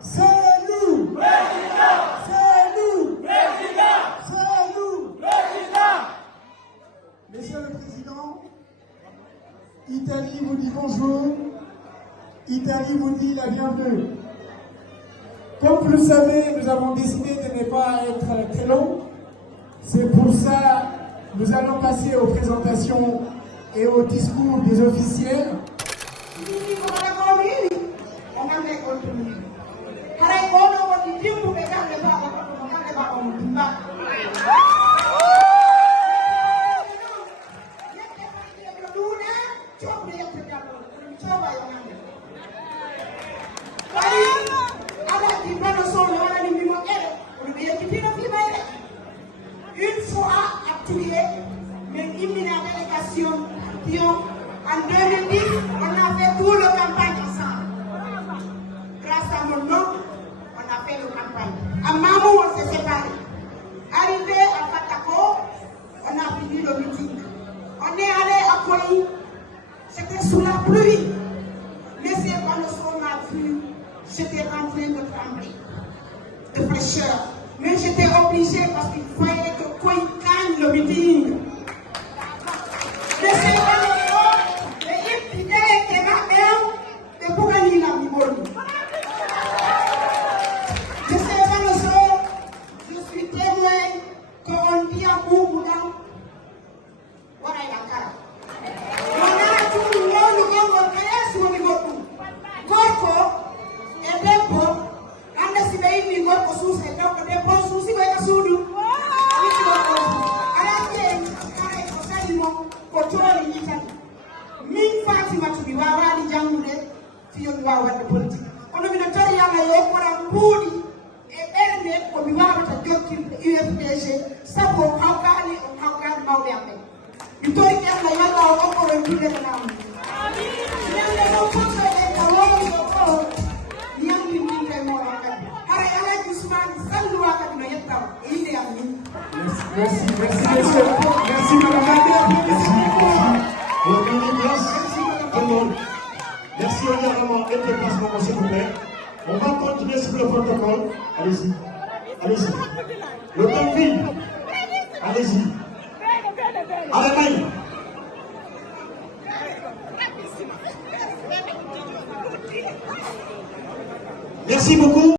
C'est nous. Président. C'est nous. Président. C'est nous. Président. Monsieur le Président, Italie vous dit bonjour. Italie vous dit la bienvenue. Comme vous le savez, nous avons décidé de ne pas être très long. C'est pour ça que nous allons passer aux présentations et aux discours des officiels. Une fois activée, mais imminente délégation, en 2010, on a fait tout le campagne ensemble. Grâce à mon nom, on a fait le campagne. À Mamou, on s'est séparés. Arrivé à Fatako, on a fini le meeting. On est allé à Koli, c'était sous la pluie. Mais c'est quand le son m'a vu, j'étais en train de trembler, de fraîcheur. Mais j'étais obligée parce qu'il fallait que Koli gagne le meeting. Mais c'est pas le temps, mais il était que ma mère, de pour gagner la Miboli. Je sais pas le son, je suis témoin qu'on dit à Bouboudan, voilà Yakara. On a tout le monde qui va faire sur le Miboli. Gorko et Dempo, quand on s'est mis Gorko sous ses dents, Dempo sous ses dents, sous contrôle Italie. Min Fatima to be wawadi jangude fiyo wawande politique. Ono mi tori yama yo kora mbudi e berne ko mi wawata jokkirde UFDG sabo hawkani on hawkani mawbe ambe. Mi tori yama yalla o ko won tude na am. Amin. Yalla no ko e tawo ko yammi min kay mo wakati. Hara yalla Ousmane sallu wakati no yettaw inde am min. Merci, monsieur. Merci, madame la maire. Merci au gouvernement et déplacement, s'il vous plaît. On va continuer sur le protocole. Allez-y. Allez-y. Le temps file. Allez-y. Allemagne. Merci beaucoup.